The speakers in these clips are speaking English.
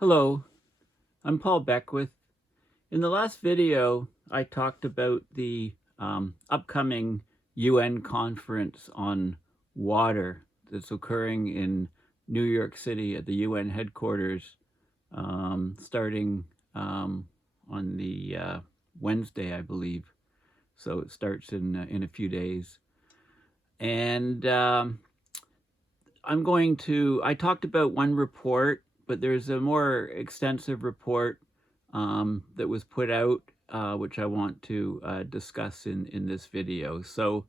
Hello, I'm Paul Beckwith. In the last video, I talked about the upcoming UN conference on water that's occurring in New York City at the UN headquarters starting on the Wednesday, I believe. So it starts in a few days. And I talked about one report, but there's a more extensive report that was put out, which I want to discuss in this video. So,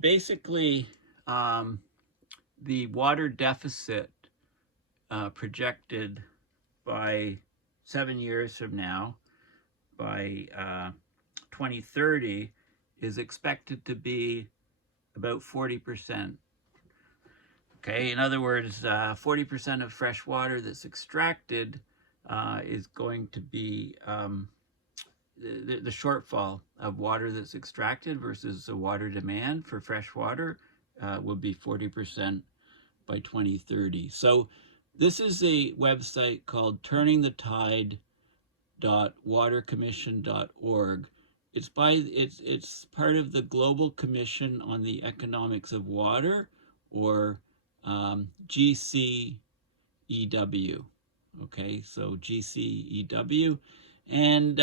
basically, the water deficit projected by 7 years from now, by 2030, is expected to be about 40%. Okay, in other words, 40% of fresh water that's extracted is going to be the shortfall of water that's extracted versus the water demand for fresh water will be 40% by 2030. So this is a website called turningthetide.watercommission.org. It's part of the Global Commission on the Economics of Water, or GCEW. Okay, so GCEW, and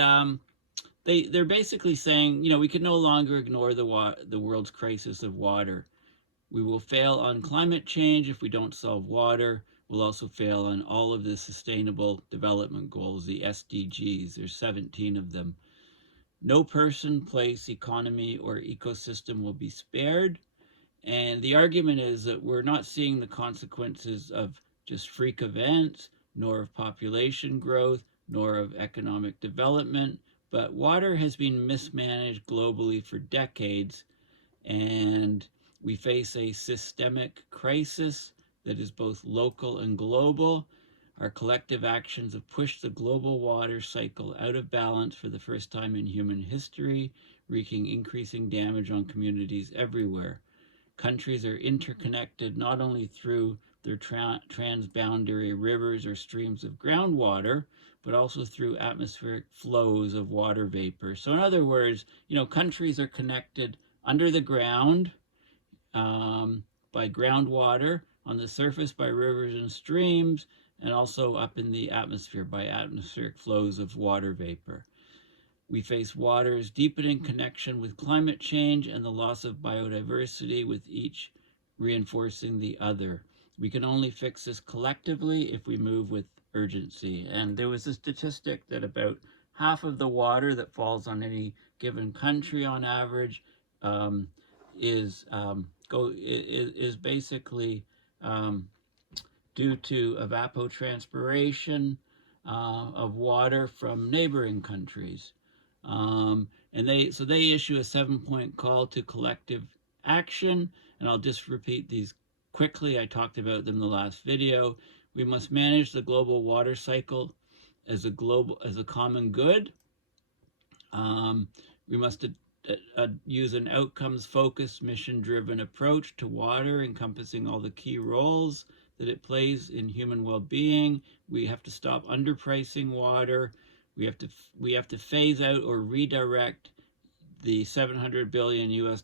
they're basically saying, we can no longer ignore the world's crisis of water. We will fail on climate change if we don't solve water. We'll also fail on all of the Sustainable Development Goals, the SDGs. There's 17 of them. No person, place, economy, or ecosystem will be spared. And the argument is that we're not seeing the consequences of just freak events, nor of population growth, nor of economic development, but water has been mismanaged globally for decades, and we face a systemic crisis that is both local and global. Our collective actions have pushed the global water cycle out of balance for the first time in human history, wreaking increasing damage on communities everywhere. Countries are interconnected not only through their transboundary rivers or streams of groundwater, but also through atmospheric flows of water vapor. So in other words, countries are connected under the ground by groundwater, on the surface by rivers and streams, and also up in the atmosphere by atmospheric flows of water vapor. We face water's deepening connection with climate change and the loss of biodiversity, with each reinforcing the other. We can only fix this collectively if we move with urgency. And there was a statistic that about half of the water that falls on any given country on average is basically due to evapotranspiration of water from neighboring countries. And they issue a 7-point call to collective action, and I'll just repeat these quickly. I talked about them in the last video. We must manage the global water cycle as a common good. We must use an outcomes-focused, mission-driven approach to water, encompassing all the key roles that it plays in human well-being. We have to stop underpricing water. We have to phase out or redirect the $700 billion of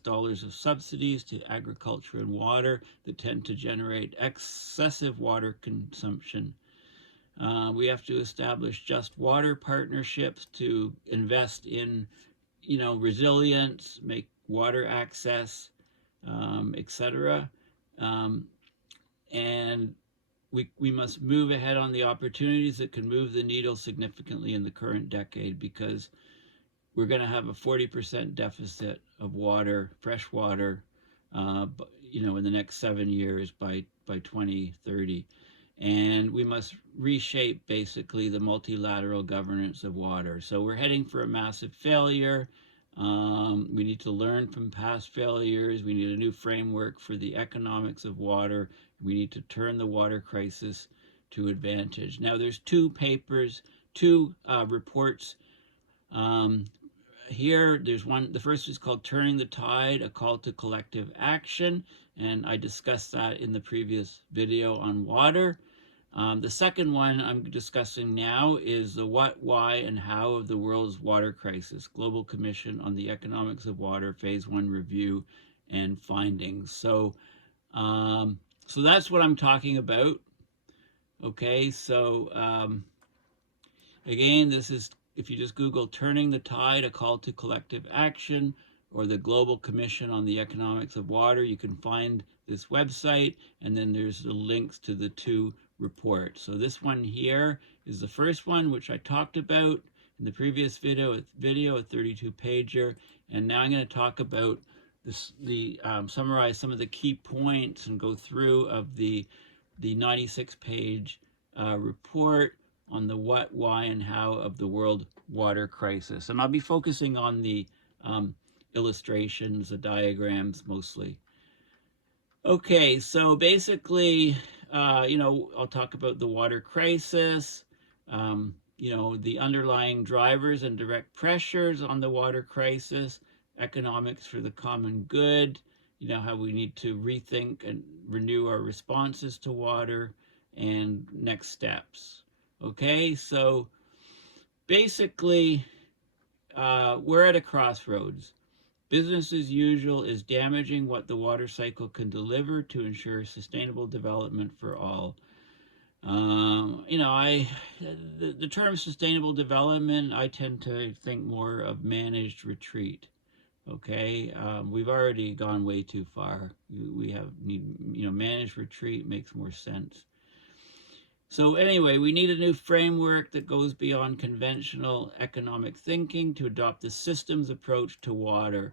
subsidies to agriculture and water that tend to generate excessive water consumption. We have to establish just water partnerships to invest in, resilience, make water access, etc. And we must move ahead on the opportunities that can move the needle significantly in the current decade, because we're going to have a 40% deficit of water, fresh water, in the next 7 years by 2030. And we must reshape basically the multilateral governance of water. So we're heading for a massive failure. We need to learn from past failures. We need a new framework for the economics of water. We need to turn the water crisis to advantage. Now, there's two reports. Here, there's one. The first is called Turning the Tide, a call to collective action, and I discussed that in the previous video on water. The second one I'm discussing now is the what, why, and how of the world's water crisis, Global Commission on the Economics of Water, Phase 1 Review and Findings. So that's what I'm talking about. Okay, so again, this is, if you just Google Turning the Tide, a call to collective action, or the Global Commission on the Economics of Water, you can find this website, and then there's the links to the two reports. So this one here is the first one, which I talked about in the previous video, a 32-pager, and now I'm going to talk about this, summarize some of the key points and go through of the 96-page report on the what, why, and how of the world water crisis. And I'll be focusing on the illustrations, the diagrams mostly. Okay, so basically, I'll talk about the water crisis, the underlying drivers and direct pressures on the water crisis, economics for the common good, how we need to rethink and renew our responses to water, and next steps. Okay, so basically, we're at a crossroads. Business as usual is damaging what the water cycle can deliver to ensure sustainable development for all. The term sustainable development, I tend to think more of managed retreat. Okay, we've already gone way too far. Managed retreat makes more sense. So anyway, we need a new framework that goes beyond conventional economic thinking to adopt a systems approach to water,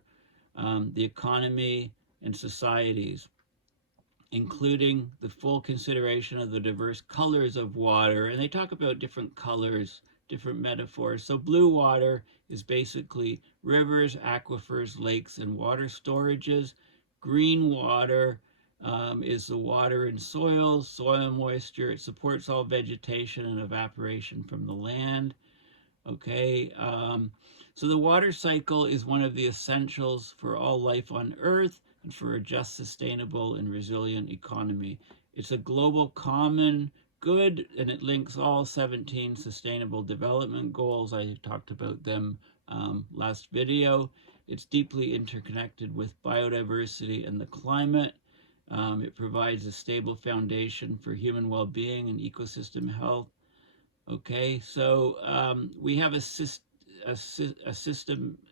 the economy, and societies, including the full consideration of the diverse colors of water. And they talk about different colors, different metaphors. So blue water is basically rivers, aquifers, lakes, and water storages. Green water is the water in soil moisture. It supports all vegetation and evaporation from the land. Okay, so the water cycle is one of the essentials for all life on Earth and for a just, sustainable, and resilient economy. It's a global common good, and it links all 17 sustainable development goals. I talked about them last video. It's deeply interconnected with biodiversity and the climate. It provides a stable foundation for human well-being and ecosystem health. Okay, so we have a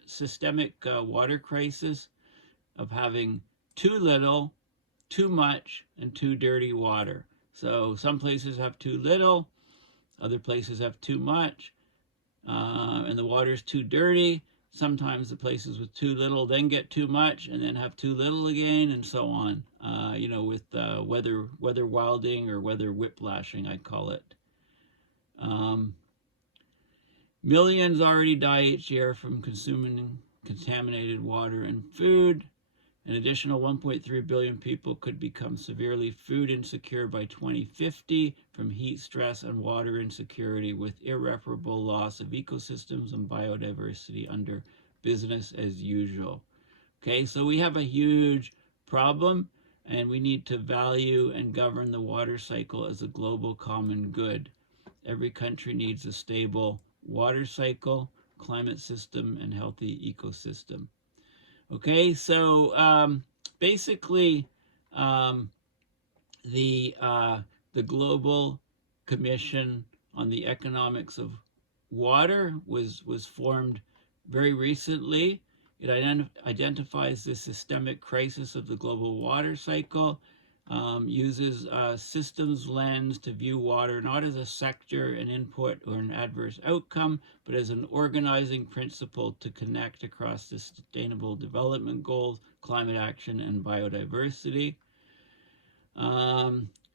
systemic water crisis of having too little, too much, and too dirty water. So some places have too little, other places have too much, and the water's too dirty. Sometimes the places with too little then get too much and then have too little again, and so on. With weather wilding or weather whiplashing, I call it. Millions already die each year from consuming contaminated water and food. An additional 1.3 billion people could become severely food insecure by 2050 from heat stress and water insecurity, with irreparable loss of ecosystems and biodiversity under business as usual. Okay, so we have a huge problem, and we need to value and govern the water cycle as a global common good. Every country needs a stable water cycle, climate system, and healthy ecosystem. Okay, so basically, the Global Commission on the Economics of Water was formed very recently. It identifies the systemic crisis of the global water cycle, uses a systems lens to view water not as a sector, an input, or an adverse outcome, but as an organizing principle to connect across the Sustainable Development Goals, climate action, and biodiversity.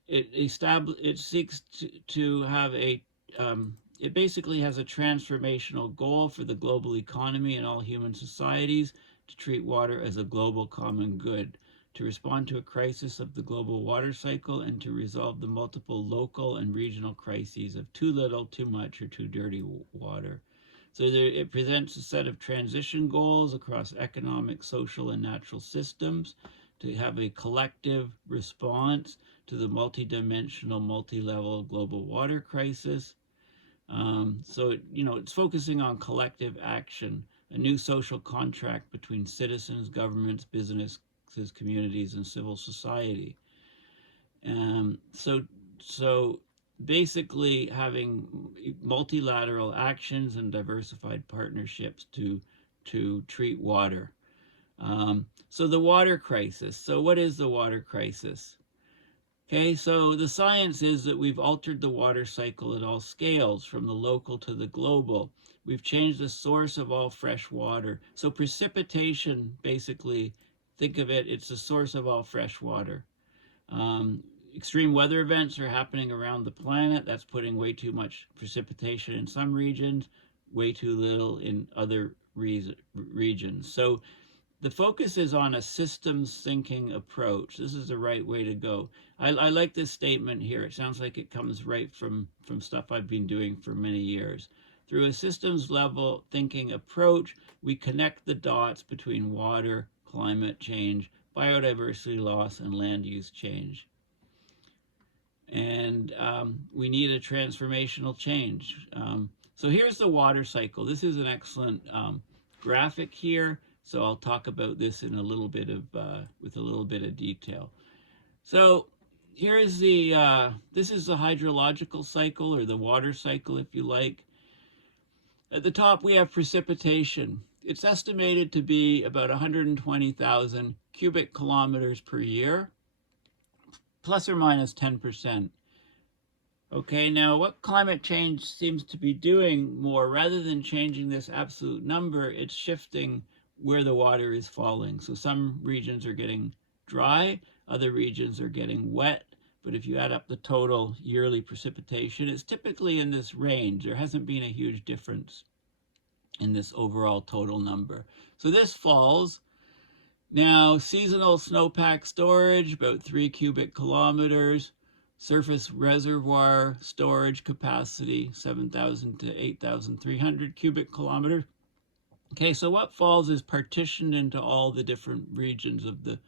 It seeks to have it basically has a transformational goal for the global economy and all human societies to treat water as a global common good, to respond to a crisis of the global water cycle, and to resolve the multiple local and regional crises of too little, too much, or too dirty water. So it presents a set of transition goals across economic, social, and natural systems to have a collective response to the multidimensional, multi-level global water crisis. So, it's focusing on collective action, a new social contract between citizens, governments, businesses, communities, and civil society. So basically having multilateral actions and diversified partnerships to treat water. So the water crisis. So what is the water crisis? Okay, so the science is that we've altered the water cycle at all scales, from the local to the global. We've changed the source of all fresh water. So precipitation, basically, think of it, it's the source of all fresh water. Extreme weather events are happening around the planet. That's putting way too much precipitation in some regions, way too little in other regions. So the focus is on a systems thinking approach. This is the right way to go. I like this statement here. It sounds like it comes right from stuff I've been doing for many years. Through a systems level thinking approach, we connect the dots between water, climate change, biodiversity loss, and land use change. And we need a transformational change. So here's the water cycle. This is an excellent graphic here. So I'll talk about this in a little bit of with a little bit of detail. So here's this is the hydrological cycle, or the water cycle, if you like. At the top we have precipitation. It's estimated to be about 120,000 cubic kilometers per year, plus or minus 10%. Okay, now what climate change seems to be doing more, rather than changing this absolute number, it's shifting where the water is falling. So some regions are getting dry, other regions are getting wet, but if you add up the total yearly precipitation, it's typically in this range. There hasn't been a huge difference in this overall total number. So this falls. Now, seasonal snowpack storage, about 3 cubic kilometers. Surface reservoir storage capacity, 7,000 to 8,300 cubic kilometers. Okay, so what falls is partitioned into all the different regions of the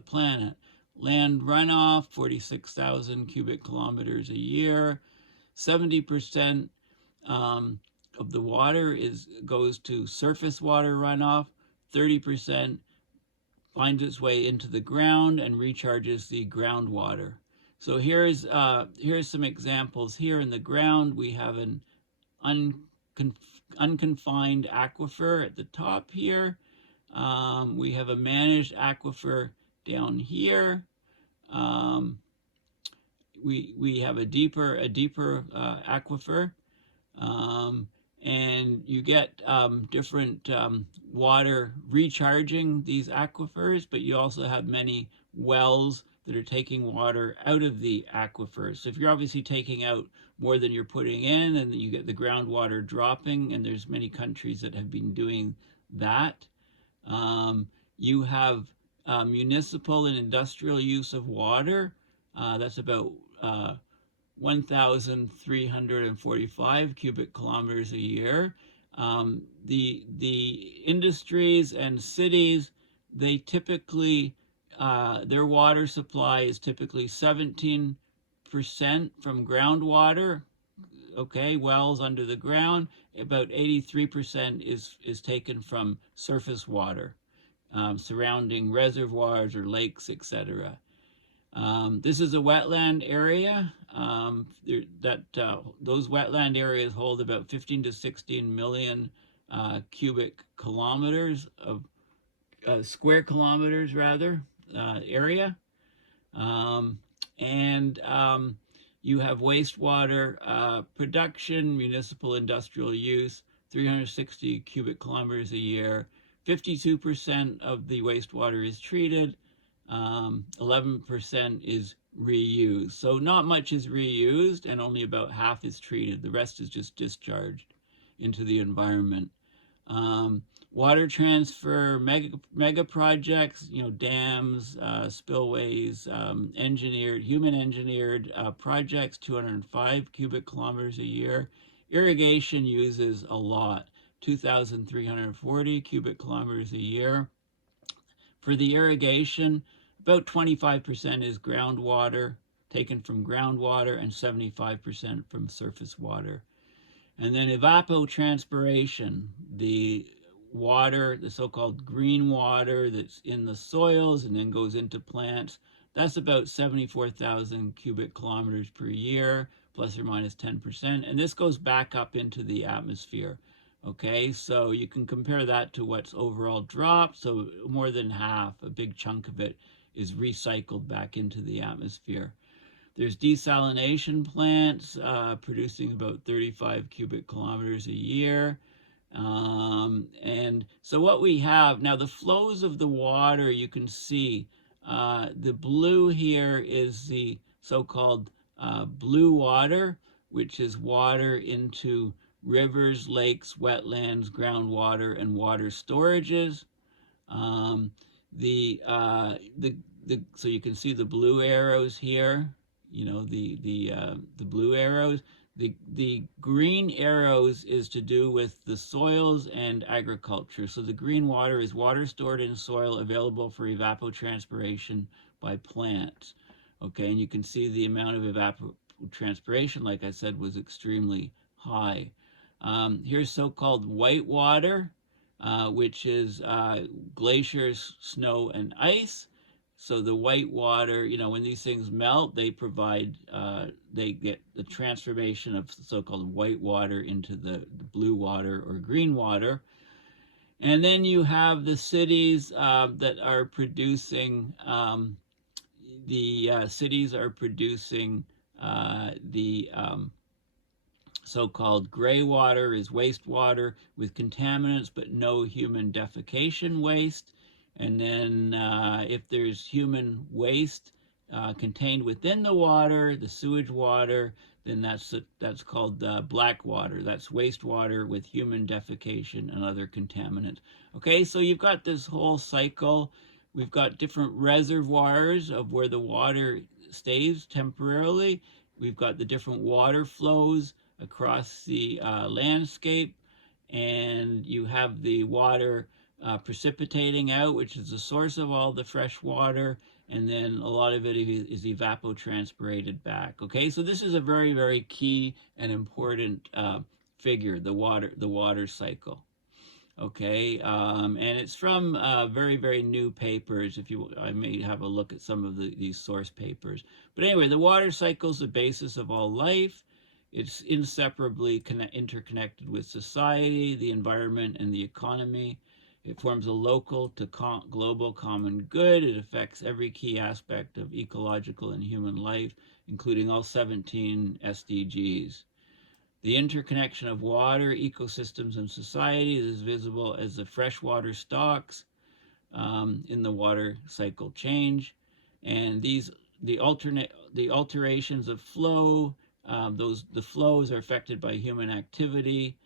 planet. Land runoff, 46,000 cubic kilometers a year. 70% of the water goes to surface water runoff. 30% finds its way into the ground and recharges the groundwater. So here's some examples. Here in the ground, we have an unconfined aquifer at the top here. We have a managed aquifer down here. We have a deeper aquifer, and you get different water recharging these aquifers, but you also have many wells that are taking water out of the aquifer. So if you're obviously taking out more than you're putting in, and you get the groundwater dropping, and there's many countries that have been doing that. You have municipal and industrial use of water. That's about 1,345 cubic kilometers a year. The industries and cities, they typically, their water supply is typically 17% from groundwater, okay, wells under the ground. About 83% is taken from surface water, surrounding reservoirs or lakes, etc. This is a wetland area. Those wetland areas hold about 15 to 16 million cubic kilometers of square kilometers, rather, area. You have wastewater production, municipal industrial use, 360 cubic kilometers a year. 52% of the wastewater is treated. 11% is reused. So not much is reused, and only about half is treated. The rest is just discharged into the environment. Water transfer mega projects, dams, spillways, human engineered projects, 205 cubic kilometers a year. Irrigation uses a lot, 2,340 cubic kilometers a year. For the irrigation, about 25% is groundwater. taken from groundwater and 75% from surface water. And then evapotranspiration, the water, the so-called green water that's in the soils and then goes into plants, that's about 74,000 cubic kilometers per year, plus or minus 10%. And this goes back up into the atmosphere. Okay, so you can compare that to what's overall dropped. So more than half, a big chunk of it, is recycled back into the atmosphere. There's desalination plants producing about 35 cubic kilometers a year. And so what we have, now the flows of the water, you can see the blue here is the so-called blue water, which is water into rivers, lakes, wetlands, groundwater, and water storages. So you can see the blue arrows here, you know, the blue arrows. The green arrows is to do with the soils and agriculture. So the green water is water stored in soil available for evapotranspiration by plants. Okay, and you can see the amount of evapotranspiration, like I said, was extremely high. Here's so-called white water, which is glaciers, snow, and ice. So the white water, you know, when these things melt, they provide, they get the transformation of so-called white water into the blue water or green water. And then you have the cities that are producing, cities are producing the so-called gray water is wastewater with contaminants, but no human defecation waste. And then if there's human waste contained within the water, the sewage water, then that's called black water. That's wastewater with human defecation and other contaminants. Okay, so you've got this whole cycle. We've got different reservoirs of where the water stays temporarily. We've got the different water flows across the landscape, and you have the water precipitating out, which is the source of all the fresh water, and then a lot of it is evapotranspirated back. Okay, so this is a very, very key and important figure, the water cycle. Okay, and it's from very, very new papers. I may have a look at some of these source papers. But anyway, the water cycle is the basis of all life. It's inseparably interconnected with society, the environment, and the economy. It forms a local to global common good. It affects every key aspect of ecological and human life, including all 17 SDGs. The interconnection of water, ecosystems, and society is visible as the freshwater stocks in the water cycle change. And the alterations of flow, the flows are affected by human activity.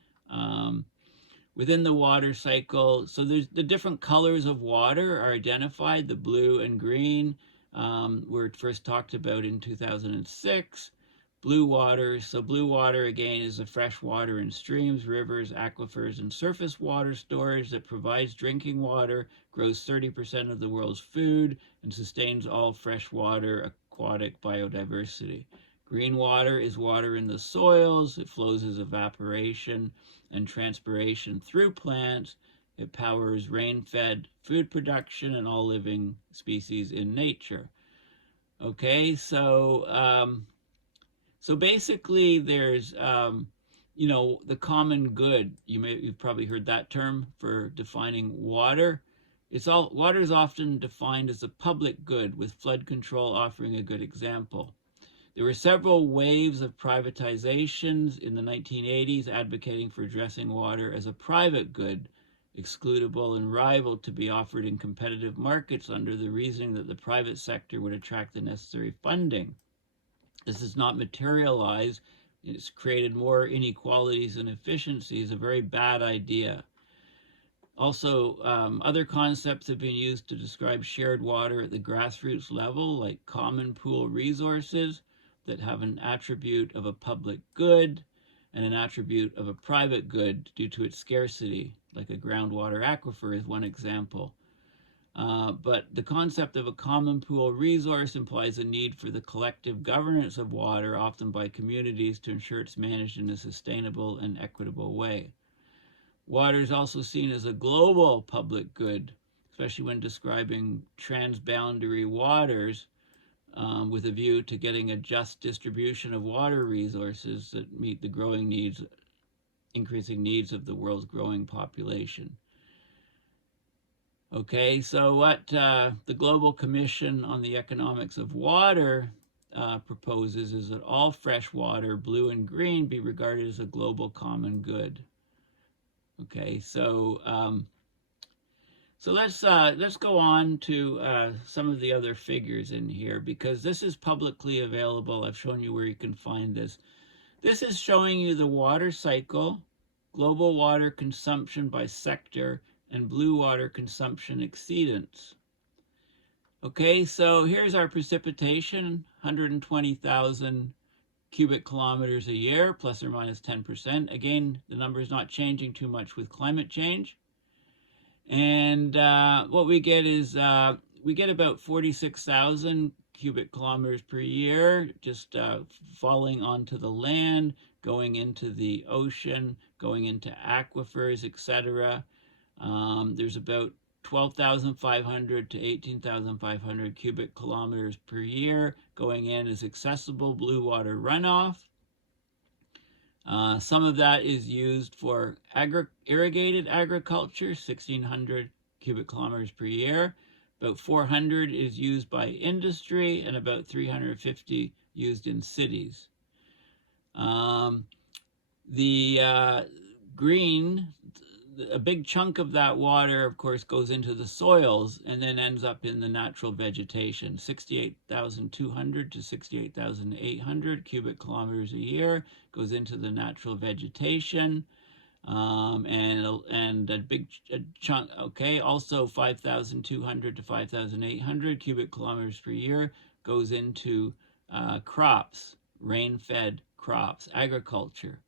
Within the water cycle, so there's the different colors of water are identified. The blue and green were first talked about in 2006. Blue water, so blue water again is the fresh water in streams, rivers, aquifers, and surface water storage that provides drinking water, grows 30% of the world's food, and sustains all freshwater aquatic biodiversity. Green water is water in the soils. It flows as evaporation and transpiration through plants. It powers rain-fed food production and all living species in nature. Okay, so basically there's, you know, the common good. You've probably heard that term for defining water. Water is often defined as a public good, with flood control offering a good example. There were several waves of privatizations in the 1980s advocating for addressing water as a private good, excludable and rival to be offered in competitive markets under the reasoning that the private sector would attract the necessary funding. This has not materialized. It's created more inequalities and inefficiencies, a very bad idea. Also, other concepts have been used to describe shared water at the grassroots level, like common pool resources that have an attribute of a public good and an attribute of a private good due to its scarcity, like a groundwater aquifer is one example. But the concept of a common pool resource implies a need for the collective governance of water, often by communities, to ensure it's managed in a sustainable and equitable way. Water is also seen as a global public good, especially when describing transboundary waters, with a view to getting a just distribution of water resources that meet the growing needs, increasing needs of the world's growing population. Okay, so what the Global Commission on the Economics of Water proposes is that all fresh water, blue and green, be regarded as a global common good. Okay, so let's go on to some of the other figures in here, because this is publicly available. I've shown you where you can find this. This is showing you the water cycle, global water consumption by sector, and blue water consumption exceedance. Okay, so here's our precipitation, 120,000 cubic kilometers a year, plus or minus 10%. Again, the number is not changing too much with climate change. And what we get is we get about 46,000 cubic kilometers per year, just falling onto the land, going into the ocean, going into aquifers, etc. There's about 12,500 to 18,500 cubic kilometers per year going in as accessible blue water runoff. Some of that is used for irrigated agriculture, 1,600 cubic kilometers per year. About 400 is used by industry, and about 350 used in cities. The green, a big chunk of that water, of course, goes into the soils and then ends up in the natural vegetation. 68,200 to 68,800 cubic kilometers a year goes into the natural vegetation. And a big chunk, okay, also 5,200 to 5,800 cubic kilometers per year goes into crops, rain-fed crops, agriculture.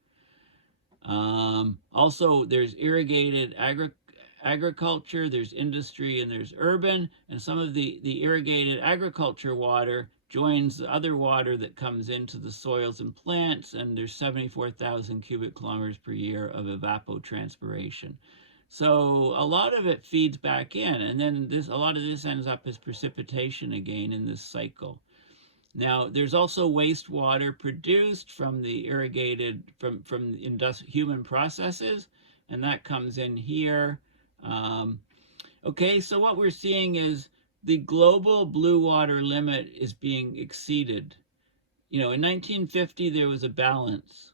Also, there's irrigated agriculture, there's industry, and there's urban, and some of the irrigated agriculture water joins the other water that comes into the soils and plants, and there's 74,000 cubic kilometers per year of evapotranspiration. So a lot of it feeds back in, and then a lot of this ends up as precipitation again in this cycle. Now, there's also wastewater produced from the irrigated, from human processes, and that comes in here. Okay, so what we're seeing is the global blue water limit is being exceeded. You know, in 1950, there was a balance.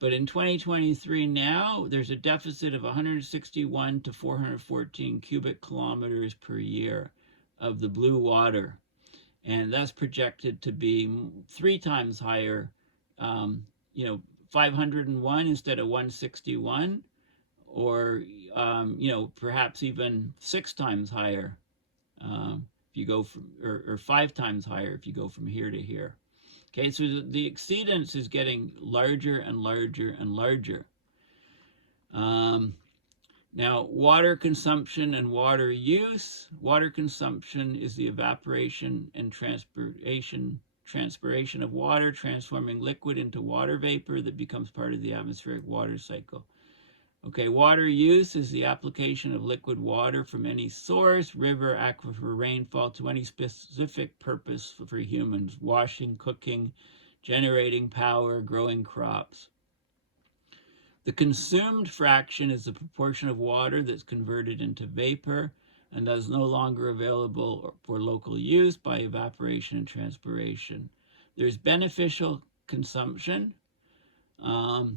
But in 2023 now, there's a deficit of 161 to 414 cubic kilometers per year of the blue water. And that's projected to be 3 times higher, 501 instead of 161, or, perhaps even 6 times higher if you go from, or 5 times higher if you go from here to here. Okay, so the exceedance is getting larger and larger and larger. Now, water consumption and water use. Water consumption is the evaporation and transpiration of water, transforming liquid into water vapor that becomes part of the atmospheric water cycle. Okay, water use is the application of liquid water from any source, river, aquifer, rainfall, to any specific purpose for humans: washing, cooking, generating power, growing crops. The consumed fraction is the proportion of water that's converted into vapor and is no longer available for local use by evaporation and transpiration. There's beneficial consumption,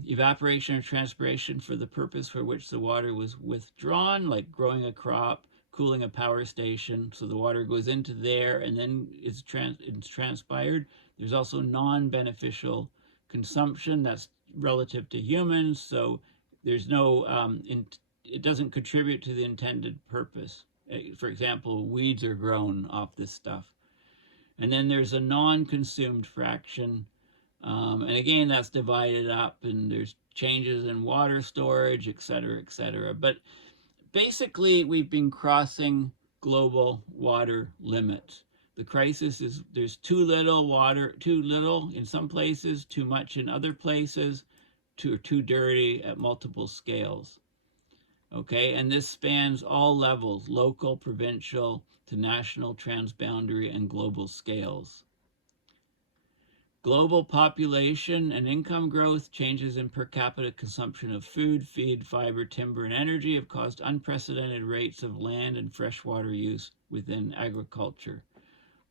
evaporation and transpiration for the purpose for which the water was withdrawn, like growing a crop, cooling a power station, so the water goes into there and then it's transpired. There's also non-beneficial consumption that's relative to humans, so there's no, it doesn't contribute to the intended purpose. For example, weeds are grown off this stuff. And then there's a non-consumed fraction, and again, that's divided up, and there's changes in water storage, etc., etc. But basically, we've been crossing global water limits. The crisis is there's too little water, too little in some places, too much in other places, too dirty at multiple scales. Okay, and this spans all levels, local, provincial, to national, transboundary, and global scales. Global population and income growth, changes in per capita consumption of food, feed, fiber, timber, and energy have caused unprecedented rates of land and freshwater use within agriculture.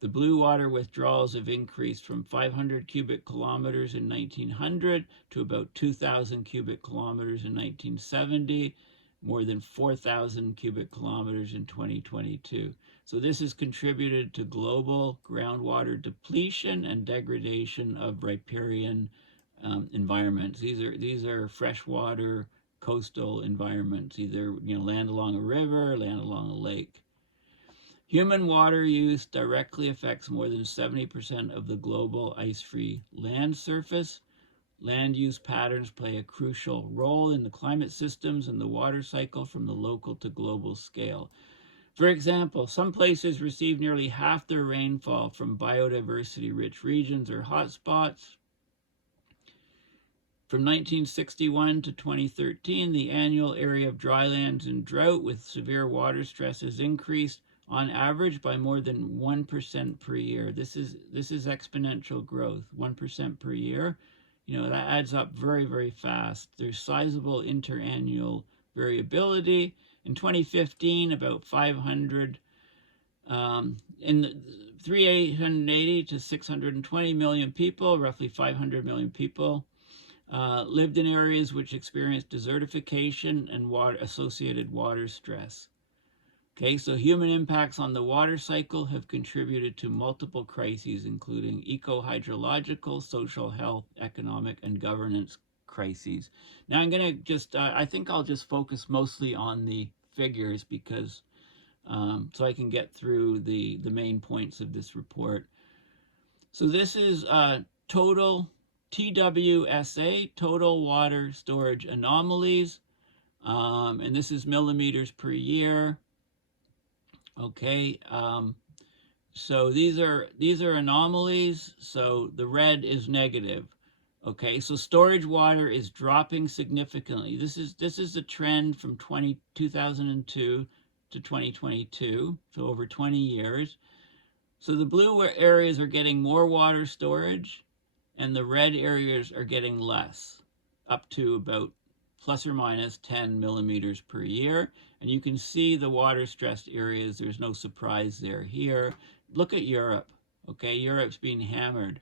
The blue water withdrawals have increased from 500 cubic kilometers in 1900 to about 2,000 cubic kilometers in 1970, more than 4,000 cubic kilometers in 2022. So this has contributed to global groundwater depletion and degradation of riparian environments. These are freshwater coastal environments, either land along a river, land along a lake. Human water use directly affects more than 70% of the global ice-free land surface. Land use patterns play a crucial role in the climate systems and the water cycle from the local to global scale. For example, some places receive nearly half their rainfall from biodiversity-rich regions or hotspots. From 1961 to 2013, the annual area of drylands in drought with severe water stress has increased on average by more than 1% per year. This is exponential growth, 1% per year. That adds up very, very fast. There's sizable interannual variability. In 2015, about 500, in 380 to 620 million people, roughly 500 million people, lived in areas which experienced desertification and associated water stress. Okay, so human impacts on the water cycle have contributed to multiple crises, including eco-hydrological, social health, economic, and governance crises. Now I'm going to I think I'll just focus mostly on the figures because, so I can get through the main points of this report. So this is total TWSA, total water storage anomalies, and this is millimeters per year. Okay, so these are anomalies. So the red is negative. Okay, so storage water is dropping significantly. This is a trend from 2002 to 2022, so over 20 years. So the blue areas are getting more water storage, and the red areas are getting less, up to about plus or minus 10 millimeters per year. And you can see the water stressed areas. There's no surprise there. Here, look at Europe. Okay, Europe's being hammered.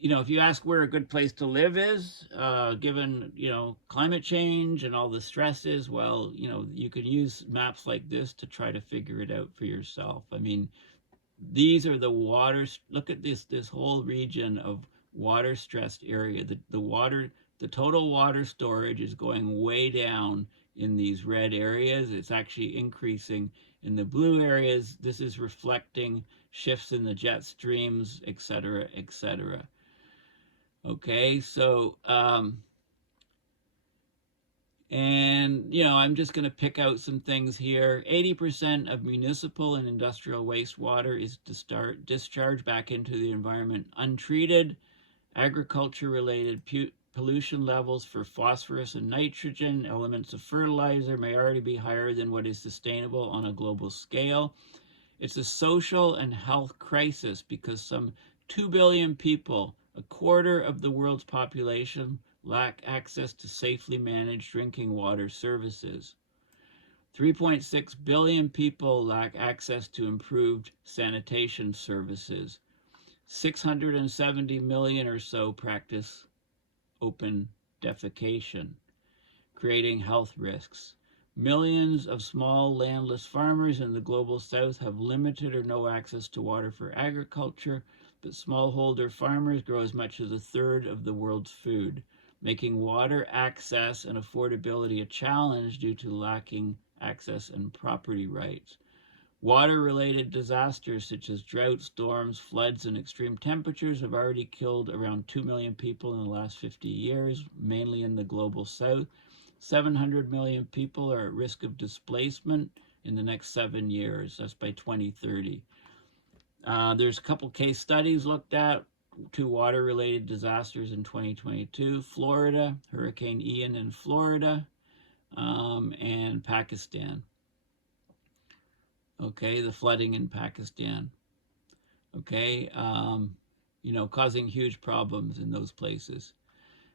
If you ask where a good place to live is, given, climate change and all the stresses, well, you can use maps like this to try to figure it out for yourself. I mean, these are the waters. Look at this whole region of water stressed area. The total water storage is going way down in these red areas. It's actually increasing in the blue areas. This is reflecting shifts in the jet streams, et cetera, et cetera. Okay, so, I'm just going to pick out some things here. 80% of municipal and industrial wastewater is discharged back into the environment untreated. Agriculture-related pollution levels for phosphorus and nitrogen, elements of fertilizer, may already be higher than what is sustainable on a global scale. It's a social and health crisis because some 2 billion people, a quarter of the world's population, lack access to safely managed drinking water services. 3.6 billion people lack access to improved sanitation services. 670 million or so practice open defecation, creating health risks. Millions of small landless farmers in the global south have limited or no access to water for agriculture, but smallholder farmers grow as much as a third of the world's food, making water access and affordability a challenge due to lacking access and property rights. Water-related disasters such as drought, storms, floods, and extreme temperatures have already killed around 2 million people in the last 50 years, mainly in the global south. 700 million people are at risk of displacement in the next 7 years. That's by 2030. There's a couple case studies looked at, 2 water-related disasters in 2022. Florida, Hurricane Ian in Florida, and Pakistan. Okay, the flooding in Pakistan. Okay, causing huge problems in those places.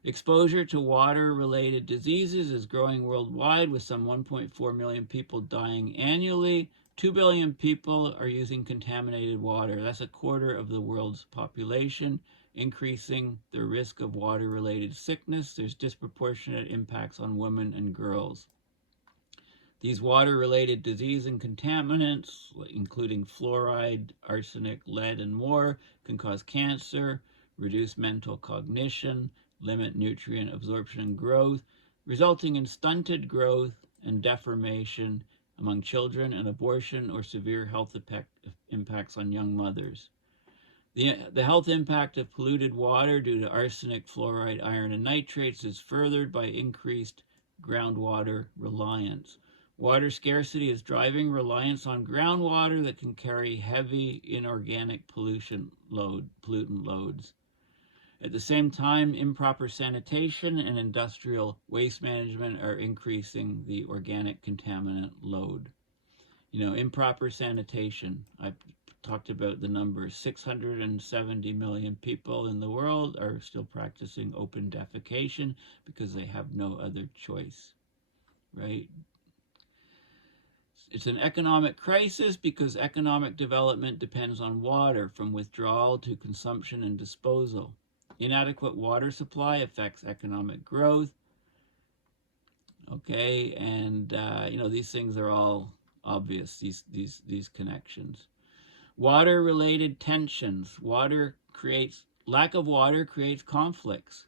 Exposure to water-related diseases is growing worldwide, with some 1.4 million people dying annually. 2 billion people are using contaminated water. That's a quarter of the world's population, increasing the risk of water-related sickness. There's disproportionate impacts on women and girls. These water-related disease and contaminants, including fluoride, arsenic, lead, and more, can cause cancer, reduce mental cognition, limit nutrient absorption and growth, resulting in stunted growth and deformation among children, and abortion or severe health impacts on young mothers. The health impact of polluted water due to arsenic, fluoride, iron, and nitrates is furthered by increased groundwater reliance. Water scarcity is driving reliance on groundwater that can carry heavy inorganic pollutant loads. At the same time, improper sanitation and industrial waste management are increasing the organic contaminant load. Improper sanitation, I've talked about the numbers. 670 million people in the world are still practicing open defecation because they have no other choice, right? It's an economic crisis because economic development depends on water, from withdrawal to consumption and disposal. Inadequate water supply affects economic growth. Okay, and these things are all obvious, these connections. Water-related tensions. Lack of water creates conflicts.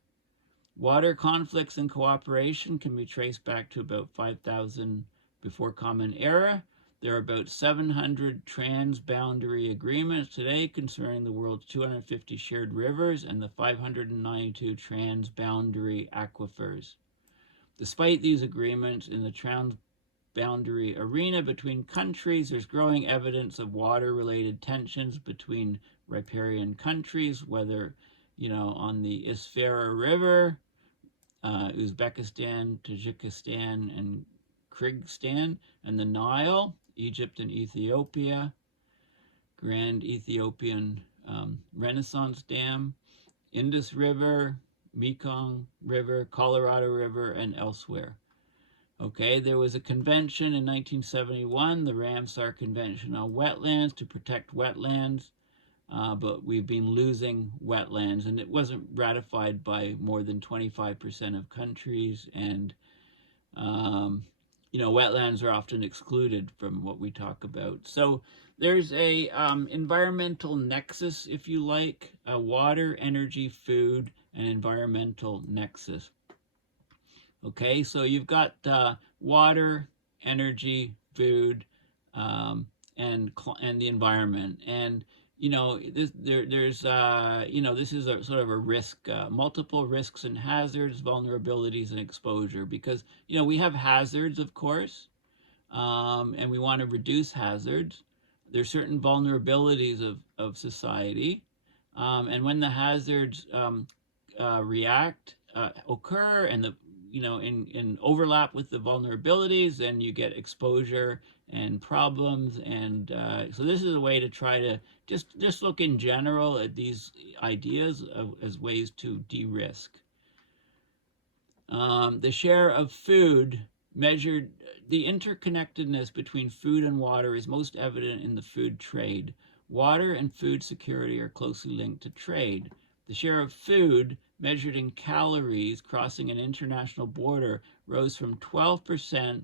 Water conflicts and cooperation can be traced back to about 5,000 before Common Era. There are about 700 transboundary agreements today concerning the world's 250 shared rivers and the 592 transboundary aquifers. Despite these agreements, in the transboundary arena between countries, there's growing evidence of water-related tensions between riparian countries, whether, on the Isfara River, Uzbekistan, Tajikistan, and Kyrgyzstan, and the Nile, Egypt and Ethiopia, Grand Ethiopian Renaissance Dam, Indus River, Mekong River, Colorado River, and elsewhere. Okay, there was a convention in 1971, the Ramsar Convention on Wetlands, to protect wetlands, but we've been losing wetlands, and it wasn't ratified by more than 25% of countries, and wetlands are often excluded from what we talk about. So there's a environmental nexus, if you like, a water, energy, food, and environmental nexus. Okay, so you've got water, energy, food, and the environment, and this is a sort of a risk, multiple risks and hazards, vulnerabilities, and exposure, because we have hazards, of course, and we want to reduce hazards. There's certain vulnerabilities of society, and when the hazards occur, and the in overlap with the vulnerabilities, then you get exposure and problems. And so this is a way to try to just look in general at these ideas as ways to de-risk. The share of food measured, the interconnectedness between food and water is most evident in the food trade. Water and food security are closely linked to trade. The share of food measured in calories crossing an international border rose from 12%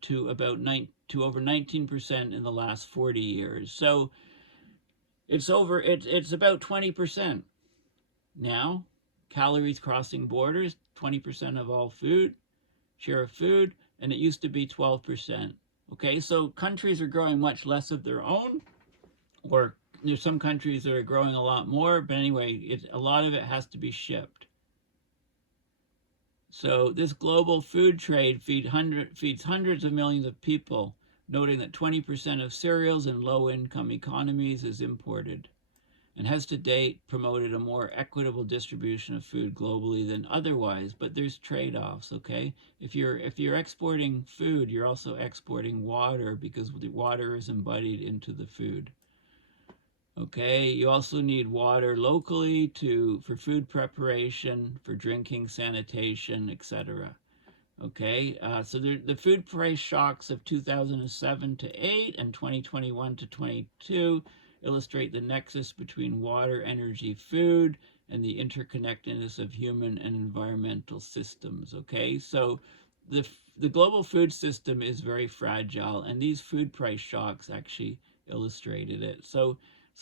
to over 19% in the last 40 years. So it's about 20% now. Calories crossing borders, 20% of all food, share of food, and it used to be 12%. Okay, so countries are growing much less of their own, or there's some countries that are growing a lot more, but anyway, a lot of it has to be shipped. So this global food trade feeds hundreds of millions of people, noting that 20% of cereals in low-income economies is imported, and has to date promoted a more equitable distribution of food globally than otherwise. But there's trade-offs, okay? If you're exporting food, you're also exporting water, because the water is embodied into the food. Okay, you also need water locally for food preparation, for drinking, sanitation, etc. Okay, so the food price shocks of 2007 to 8 and 2021 to 22 illustrate the nexus between water, energy, food, and the interconnectedness of human and environmental systems. Okay, so the global food system is very fragile, and these food price shocks actually illustrated it. So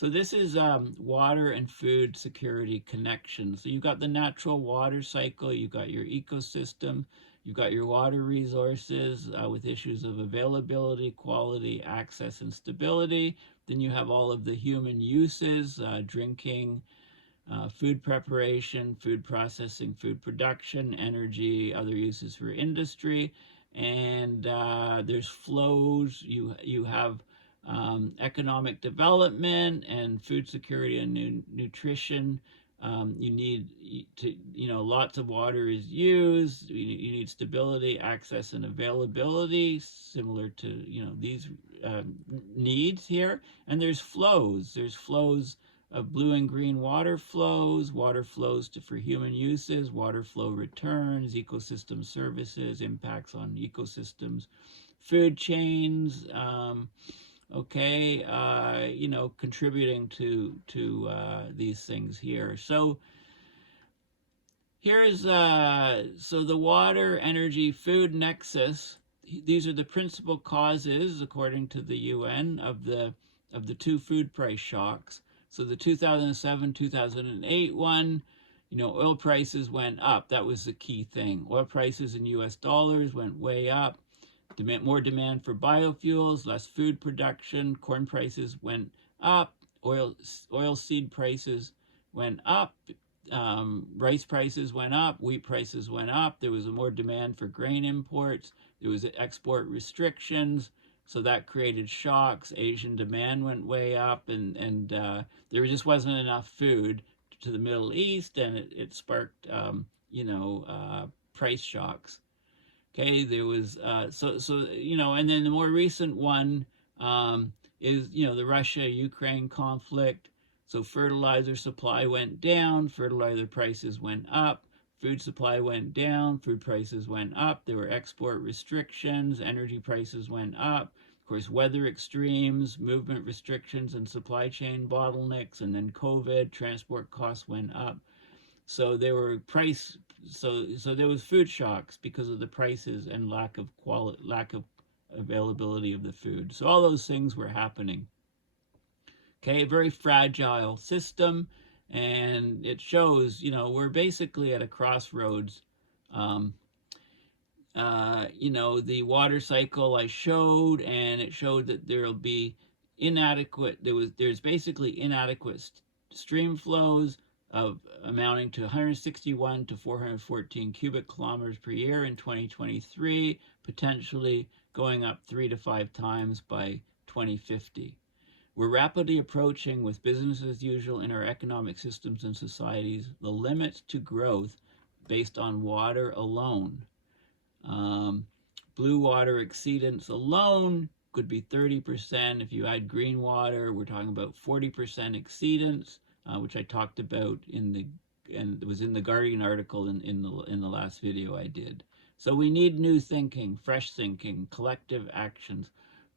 this is water and food security connection. So you've got the natural water cycle, you've got your ecosystem, you've got your water resources with issues of availability, quality, access, and stability. Then you have all of the human uses, drinking, food preparation, food processing, food production, energy, other uses for industry. And there's flows. You have economic development and food security and nutrition. You need to, lots of water is used. You need stability, access, and availability, similar to, these needs here. And there's flows. There's flows of blue and green water flows for human uses, water flow returns, ecosystem services, impacts on ecosystems, food chains, contributing to these things here. So here's so the water, energy, food nexus. These are the principal causes, according to the UN, of the two food price shocks. So the 2007-2008 one, oil prices went up. That was the key thing. Oil prices in US dollars went way up. More demand for biofuels, less food production. Corn prices went up. Oil seed prices went up. Rice prices went up. Wheat prices went up. There was more demand for grain imports. There was export restrictions. So that created shocks. Asian demand went way up, and there just wasn't enough food to the Middle East, and it sparked, price shocks. Okay, there was, and then the more recent one is, the Russia-Ukraine conflict. So fertilizer supply went down, fertilizer prices went up, food supply went down, food prices went up. There were export restrictions, energy prices went up. Of course, weather extremes, movement restrictions, and supply chain bottlenecks, and then COVID, transport costs went up. So there were so there was food shocks because of the prices and lack of availability of the food. So all those things were happening. Okay, a very fragile system, and it shows, we're basically at a crossroads. The water cycle I showed, and it showed that there'll be inadequate. There's basically inadequate stream flows of amounting to 161 to 414 cubic kilometers per year in 2023, potentially going up 3 to 5 times by 2050. We're rapidly approaching, with business as usual in our economic systems and societies, the limits to growth based on water alone. Blue water exceedance alone could be 30%. If you add green water, we're talking about 40% exceedance, which I talked about and it was in the Guardian article in the last video I did. So we need new thinking, fresh thinking, collective actions.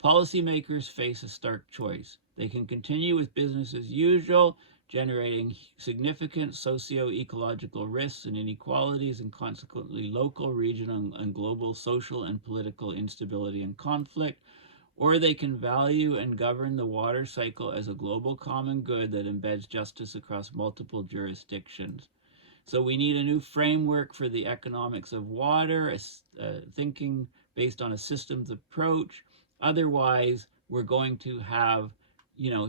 Policymakers face a stark choice. They can continue with business as usual, generating significant socio-ecological risks and inequalities, and consequently local, regional, and global social and political instability and conflict, or they can value and govern the water cycle as a global common good that embeds justice across multiple jurisdictions. So we need a new framework for the economics of water, thinking based on a systems approach. Otherwise, we're going to have,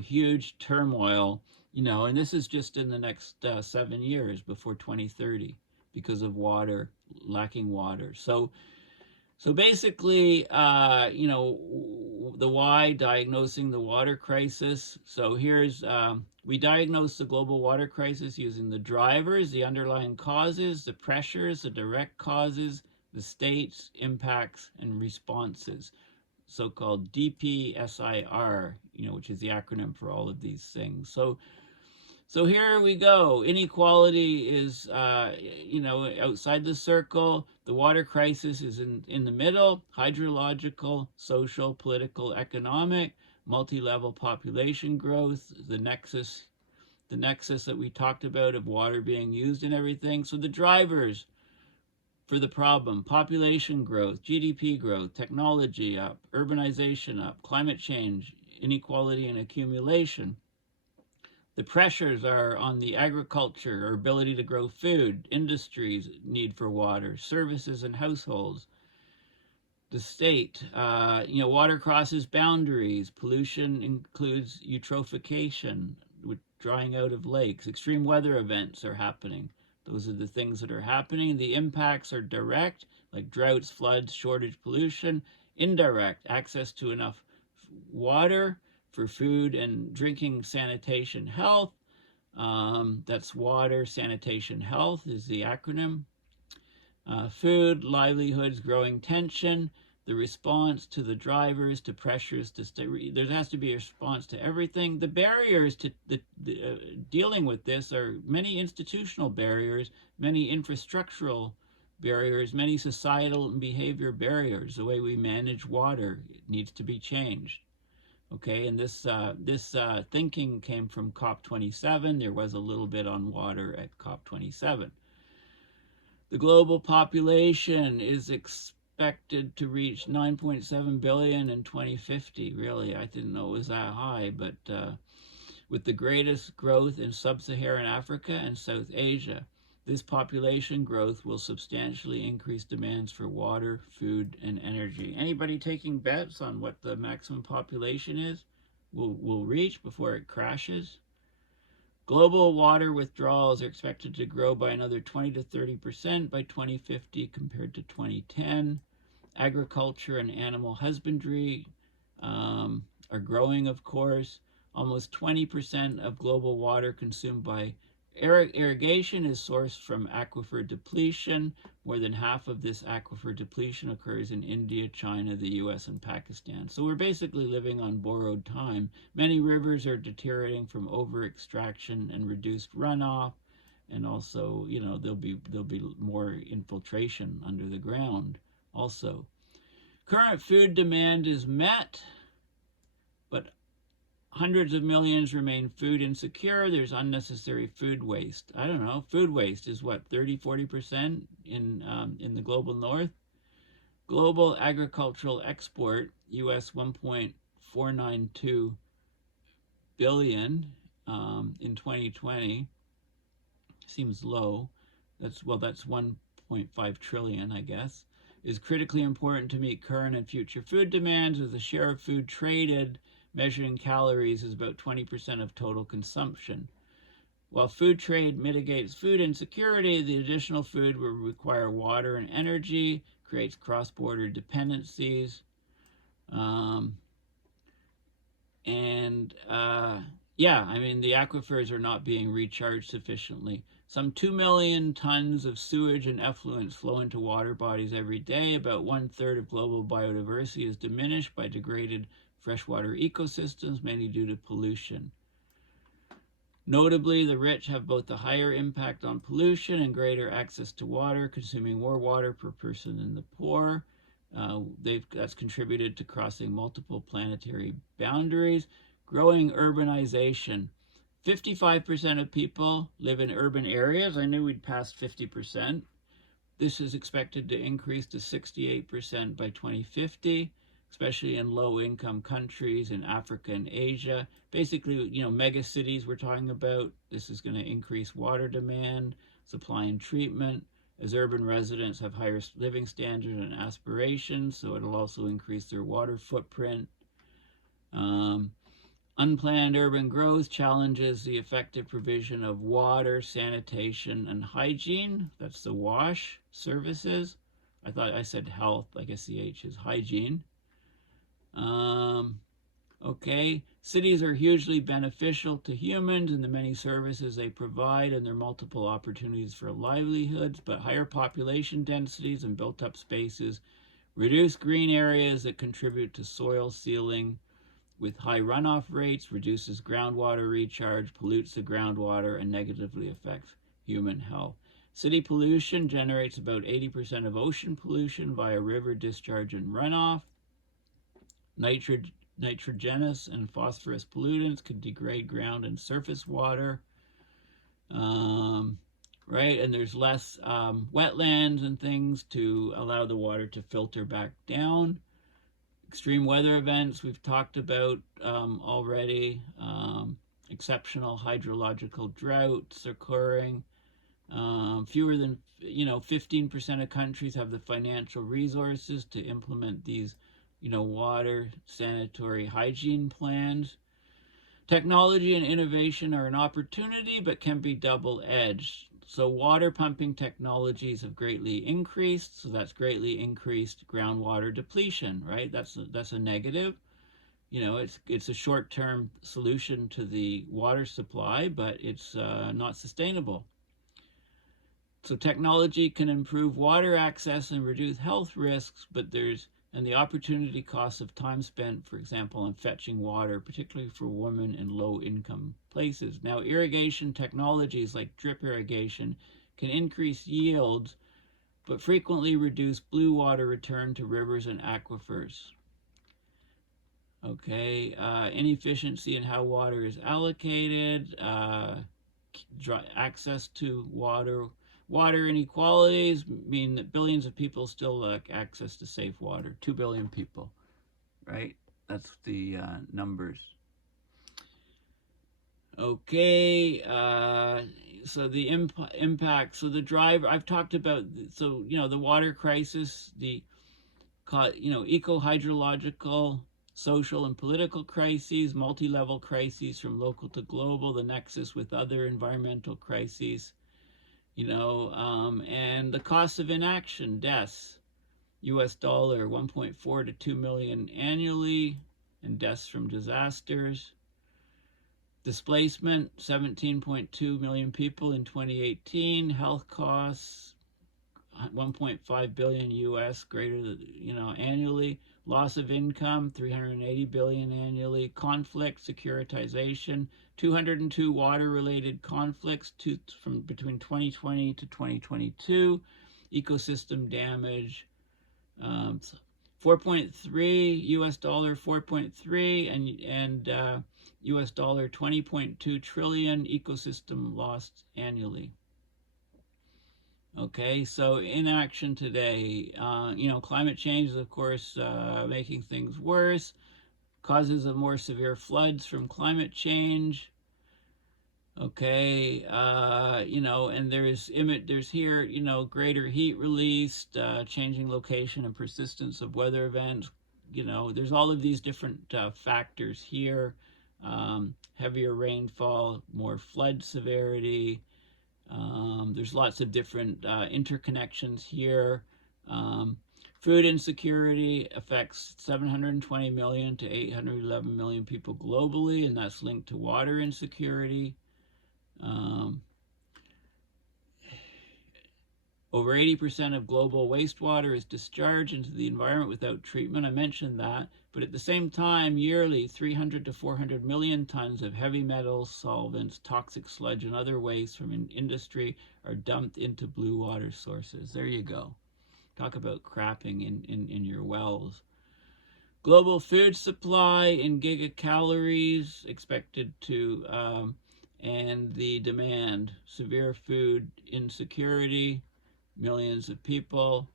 huge turmoil, and this is just in the next 7 years before 2030 because of water lacking water. So basically, the why, diagnosing the water crisis. So here's, we diagnose the global water crisis using the drivers, the underlying causes, the pressures, the direct causes, the states, impacts, and responses, so-called DPSIR, which is the acronym for all of these things. So here we go. Inequality is, outside the circle. The water crisis is in the middle. Hydrological, social, political, economic, multi-level population growth, the nexus that we talked about of water being used in everything. So the drivers for the problem: population growth, GDP growth, technology up, urbanization up, climate change, inequality and accumulation. The pressures are on the agriculture, our ability to grow food, industries' need for water, services and households. The state, water crosses boundaries. Pollution includes eutrophication, with drying out of lakes. Extreme weather events are happening. Those are the things that are happening. The impacts are direct, like droughts, floods, shortage, pollution. Indirect, access to enough water for food and drinking, sanitation, health. That's water, sanitation, health is the acronym. Food, livelihoods, growing tension. The response to the drivers, to pressures, there has to be a response to everything. The barriers to dealing with this are many institutional barriers, many infrastructural barriers, many societal and behavior barriers. The way we manage water needs to be changed. Okay, and this thinking came from COP27. There was a little bit on water at COP27. The global population is expected to reach 9.7 billion in 2050. Really, I didn't know it was that high, but with the greatest growth in sub-Saharan Africa and South Asia. This population growth will substantially increase demands for water, food, and energy. Anybody taking bets on what the maximum population is will reach before it crashes? Global water withdrawals are expected to grow by another 20 to 30% by 2050 compared to 2010. Agriculture and animal husbandry are growing, of course. Almost 20% of global water consumed by irrigation is sourced from aquifer depletion. More than half of this aquifer depletion occurs in India, China, the US, and Pakistan. So we're basically living on borrowed time. Many rivers are deteriorating from over-extraction and reduced runoff, and also, there'll be more infiltration under the ground also. Current food demand is met, but hundreds of millions remain food insecure. There's unnecessary food waste. I don't know. Food waste is what, 30-40% in the global north? Global agricultural export, US 1.492 billion in 2020. Seems low. That's 1.5 trillion, I guess. Is critically important to meet current and future food demands, as the share of food traded measured in calories is about 20% of total consumption. While food trade mitigates food insecurity, the additional food will require water and energy, creates cross-border dependencies. The aquifers are not being recharged sufficiently. Some 2 million tons of sewage and effluents flow into water bodies every day. About 1/3 of global biodiversity is diminished by degraded freshwater ecosystems, mainly due to pollution. Notably, the rich have both a higher impact on pollution and greater access to water, consuming more water per person than the poor. That's contributed to crossing multiple planetary boundaries. Growing urbanization. 55% of people live in urban areas. I knew we'd passed 50%. This is expected to increase to 68% by 2050. Especially in low-income countries in Africa and Asia. Basically, mega cities we're talking about. This is going to increase water demand, supply and treatment, as urban residents have higher living standards and aspirations, so it'll also increase their water footprint. Unplanned urban growth challenges the effective provision of water, sanitation, and hygiene. That's the WASH services. I thought I said health, I guess the H is hygiene. Okay, cities are hugely beneficial to humans in the many services they provide and their multiple opportunities for livelihoods, but higher population densities and built-up spaces reduce green areas that contribute to soil sealing with high runoff rates, reduces groundwater recharge, pollutes the groundwater, and negatively affects human health. City pollution generates about 80% of ocean pollution via river discharge and runoff. Nitrogenous and phosphorus pollutants could degrade ground and surface water. Right, and there's less wetlands and things to allow the water to filter back down. Extreme weather events we've talked about already. Exceptional hydrological droughts occurring. Fewer than 15% of countries have the financial resources to implement these water sanitary hygiene plans. Technology and innovation are an opportunity but can be double-edged. So water pumping technologies have greatly increased, so that's greatly increased groundwater depletion, right? That's a negative. It's a short-term solution to the water supply, but it's not sustainable. So technology can improve water access and reduce health risks, but and the opportunity costs of time spent, for example, on fetching water, particularly for women in low-income places. Now, irrigation technologies like drip irrigation can increase yields, but frequently reduce blue water return to rivers and aquifers. Okay, inefficiency in how water is allocated, access to water. Water inequalities mean that billions of people still lack access to safe water. 2 billion people, right? That's the numbers. Okay, so the impact. So the driver, I've talked about, the water crisis, the, eco-hydrological, social and political crises, multi-level crises from local to global, the nexus with other environmental crises. And the cost of inaction, deaths, US dollar 1.4 to 2 million annually, and deaths from disasters. Displacement, 17.2 million people in 2018. Health costs, 1.5 billion US, greater than, annually. Loss of income, 380 billion annually. Conflict, securitization, 202 water-related conflicts from between 2020 to 2022. Ecosystem damage, 4.3 US dollar, 4.3 and US dollar 20.2 trillion ecosystem lost annually. Okay, so inaction today, climate change is, of course, making things worse. Causes of more severe floods from climate change. Okay, and there's here, greater heat release, changing location and persistence of weather events. There's all of these different factors here. Heavier rainfall, more flood severity. There's lots of different interconnections here. Food insecurity affects 720 million to 811 million people globally, and that's linked to water insecurity. Over 80% of global wastewater is discharged into the environment without treatment. I mentioned that. But at the same time, yearly, 300 to 400 million tons of heavy metals, solvents, toxic sludge, and other waste from industry are dumped into blue water sources. There you go. Talk about crapping in your wells. Global food supply in gigacalories expected to, and the demand, severe food insecurity, millions of people,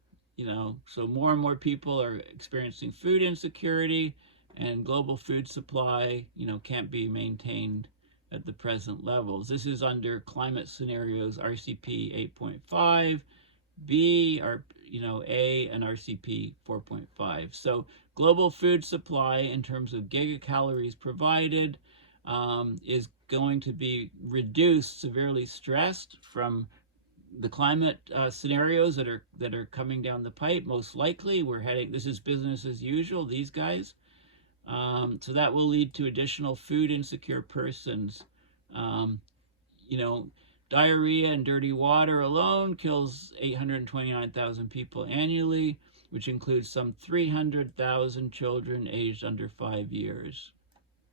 so more and more people are experiencing food insecurity, and global food supply, can't be maintained at the present levels. This is under climate scenarios RCP 8.5, B, A, and RCP 4.5. So global food supply in terms of gigacalories provided, is going to be reduced, severely stressed from the climate scenarios that are coming down the pipe. Most likely, we're heading. This is business as usual. These guys. So that will lead to additional food insecure persons. Um, you know, diarrhea and dirty water alone kills 829,000 people annually, which includes some 300,000 children aged under 5 years.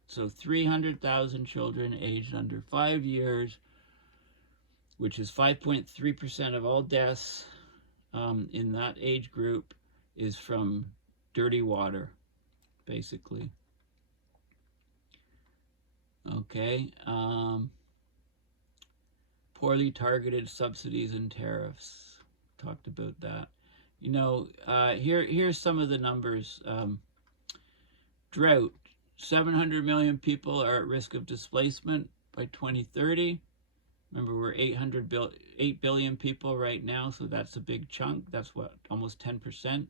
So 300,000 children aged under 5 years, which is 5.3% of all deaths in that age group, is from dirty water, basically. Okay. Poorly targeted subsidies and tariffs. Talked about that. Here's some of the numbers. Drought. 700 million people are at risk of displacement by 2030. Remember, we're 8 billion people right now, so that's a big chunk. That's what, almost 10%.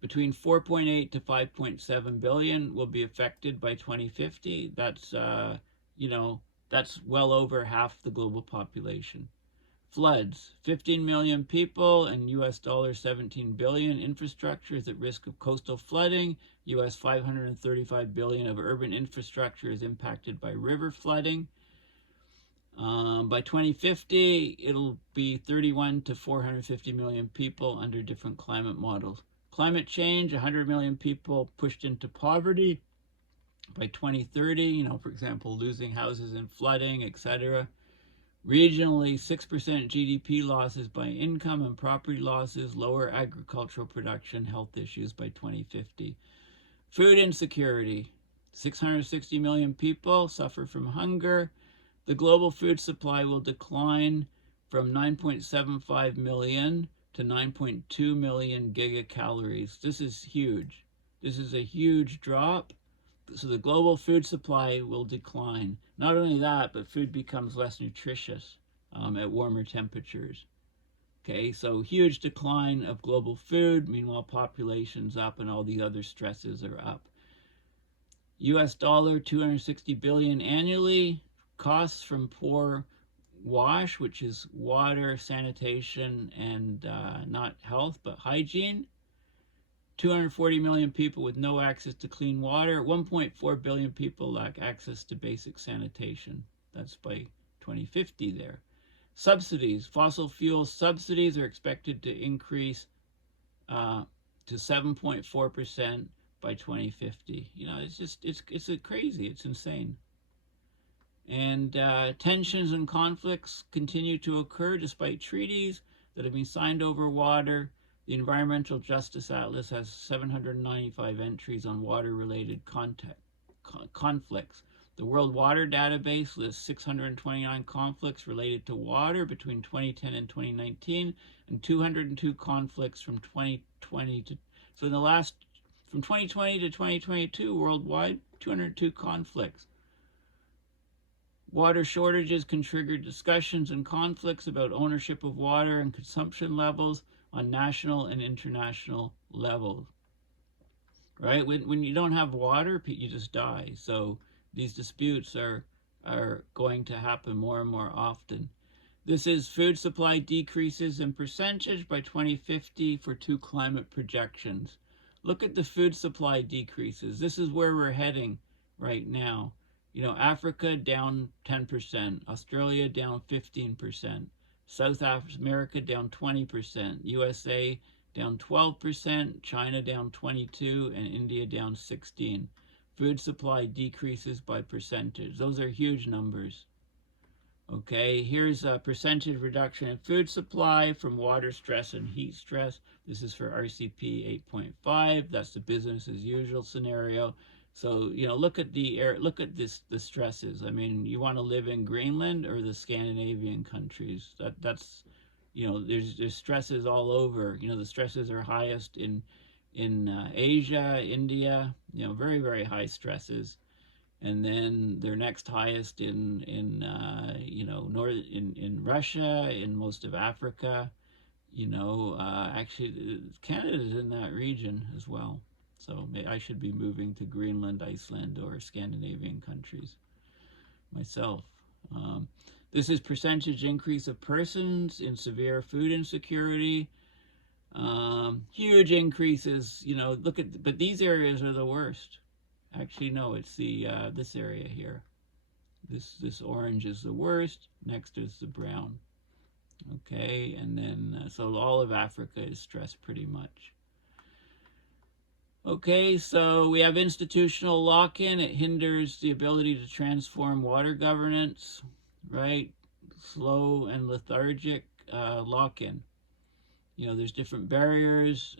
Between 4.8 to 5.7 billion will be affected by 2050. That's, that's well over half the global population. Floods. 15 million people and $17 billion. Infrastructure is at risk of coastal flooding. $535 billion of urban infrastructure is impacted by river flooding. By 2050, it'll be 31 to 450 million people under different climate models. Climate change, 100 million people pushed into poverty by 2030, for example, losing houses and flooding, etc. Regionally, 6% GDP losses by income and property losses, lower agricultural production, health issues by 2050. Food insecurity, 660 million people suffer from hunger. The global food supply will decline from 9.75 million to 9.2 million gigacalories. This is huge. This is a huge drop. So the global food supply will decline. Not only that, but food becomes less nutritious at warmer temperatures. Okay, so huge decline of global food. Meanwhile, population's up and all the other stresses are up. US dollar, 260 billion annually. Costs from poor WASH, which is water, sanitation, and not health, but hygiene. 240 million people with no access to clean water. 1.4 billion people lack access to basic sanitation. That's by 2050 there. Subsidies. Fossil fuel subsidies are expected to increase to 7.4% by 2050. It's crazy. It's insane. And tensions and conflicts continue to occur despite treaties that have been signed over water. The Environmental Justice Atlas has 795 entries on water-related conflicts. The World Water Database lists 629 conflicts related to water between 2010 and 2019, and 202 conflicts from 2020 to from 2020 to 2022 worldwide, 202 conflicts. Water shortages can trigger discussions and conflicts about ownership of water and consumption levels on national and international levels. Right? When you don't have water, you just die. So these disputes are going to happen more and more often. This is food supply decreases in percentage by 2050 for 2 climate projections. Look at the food supply decreases. This is where we're heading right now. Africa down 10%, Australia down 15%, South America down 20%, USA down 12%, China down 22%, and India down 16%. Food supply decreases by percentage. Those are huge numbers. Okay, here's a percentage reduction in food supply from water stress and heat stress. This is for RCP 8.5. That's the business as usual scenario. So, look at the stresses. I mean, you want to live in Greenland or the Scandinavian countries. That's there's stresses all over. The stresses are highest in Asia, India, very, very high stresses. And then they're next highest in Russia, in most of Africa. Actually, Canada's in that region as well. So I should be moving to Greenland, Iceland, or Scandinavian countries myself. This is percentage increase of persons in severe food insecurity. Huge increases, you know, look at, but these areas are the worst. Actually, no, it's the this area here. This orange is the worst. Next is the brown. Okay, and then so all of Africa is stressed pretty much. Okay, so we have institutional lock-in. It hinders the ability to transform water governance, right? Slow and lethargic lock-in. You know, there's different barriers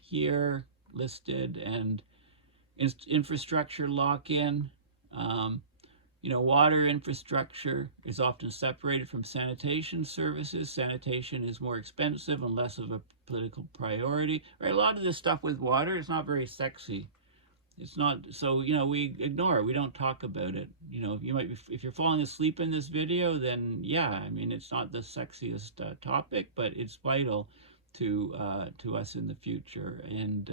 here listed, and infrastructure lock-in. You know, water infrastructure is often separated from sanitation services. Sanitation is more expensive and less of a political priority. Right? A lot of this stuff with water is not very sexy. It's not, so, you know, we ignore it. We don't talk about it. You know, you might be, if you're falling asleep in this video, then yeah, I mean, it's not the sexiest topic, but it's vital to us in the future. And,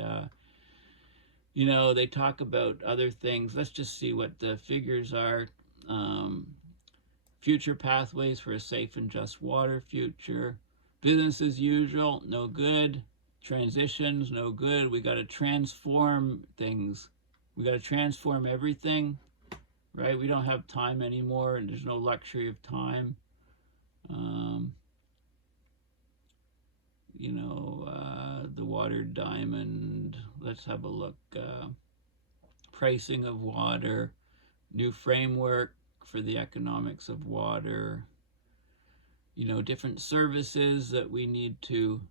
you know, they talk about other things. Let's just see what the figures are. Future pathways for a safe and just water future. Business as usual, no good. Transitions, no good. We got to transform things. We got to transform everything, right? We don't have time anymore, and there's no luxury of time. You know, the water diamond. Let's have a look. Pricing of water, new framework for the economics of water. You know, different services that we need to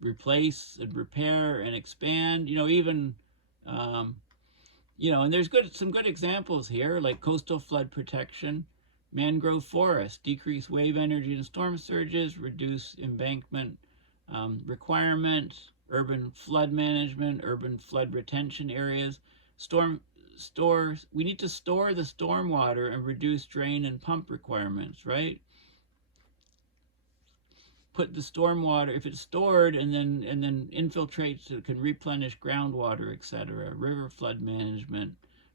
replace and repair and expand. You know, even you know, and there's some good examples here, like coastal flood protection, mangrove forest, decrease wave energy and storm surges, reduce embankment requirements, urban flood management, urban flood retention areas, we need to store the storm water and reduce drain and pump requirements, right? Put the storm water, if it's stored and then infiltrates, it can replenish groundwater, etc. River flood management,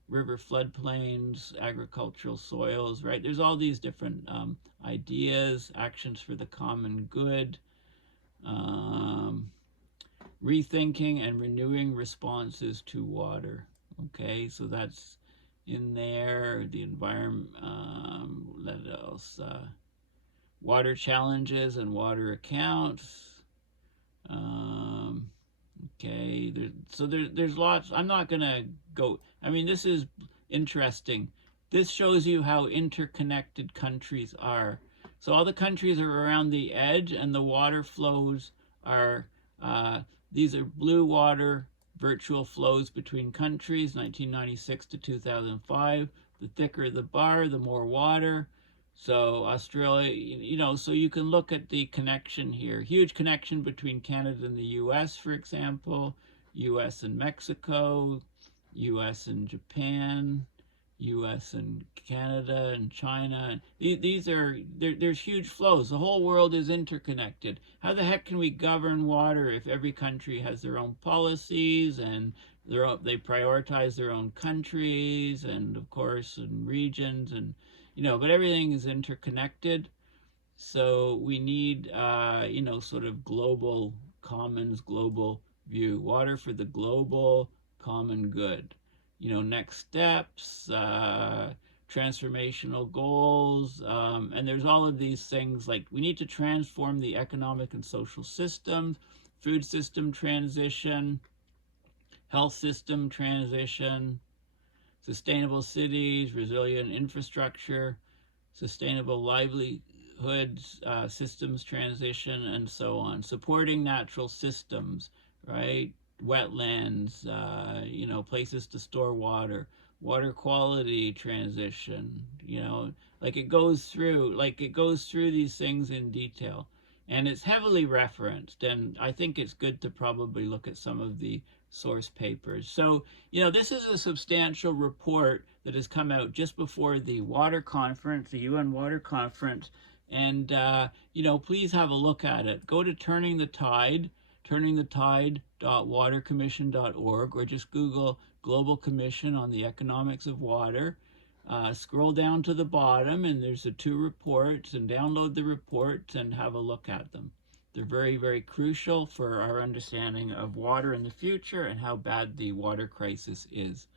river floodplains, agricultural soils, right? There's all these different ideas, actions for the common good, rethinking and renewing responses to water. Okay, so that's in there. The environment, what else? Water challenges and water accounts. Okay, there's lots. I'm not gonna go. I mean, this is interesting. This shows you how interconnected countries are. So all the countries are around the edge, and the water flows are these are blue water virtual flows between countries, 1996 to 2005. The thicker the bar, the more water. So Australia, you know, so you can look at the connection here. Huge connection between Canada and the US, for example, US and Mexico, US and Japan, US and Canada and China. There's huge flows. The whole world is interconnected. How the heck can we govern water if every country has their own policies and they prioritize their own countries and, of course, and regions, and you know, but everything is interconnected. So we need, you know, sort of global commons, global view, water for the global common good. You know, next steps, transformational goals, and there's all of these things, like we need to transform the economic and social systems, food system transition, health system transition, sustainable cities, resilient infrastructure, sustainable livelihoods, systems transition, and so on. Supporting natural systems, right? Wetlands, you know, places to store water, water quality transition, you know, like it goes through these things in detail. And it's heavily referenced, and I think it's good to probably look at some of the source papers. So, you know, this is a substantial report that has come out just before the water conference, the UN water conference, and, you know, please have a look at it. Go to Turning the Tide turningthetide.watercommission.org, or just Google Global Commission on the Economics of Water. Scroll down to the bottom and there's the 2 reports, and download the reports and have a look at them. They're very, very crucial for our understanding of water in the future and how bad the water crisis is.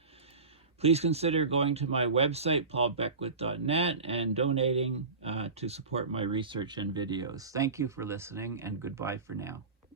Please consider going to my website, paulbeckwith.net, and donating to support my research and videos. Thank you for listening, and goodbye for now.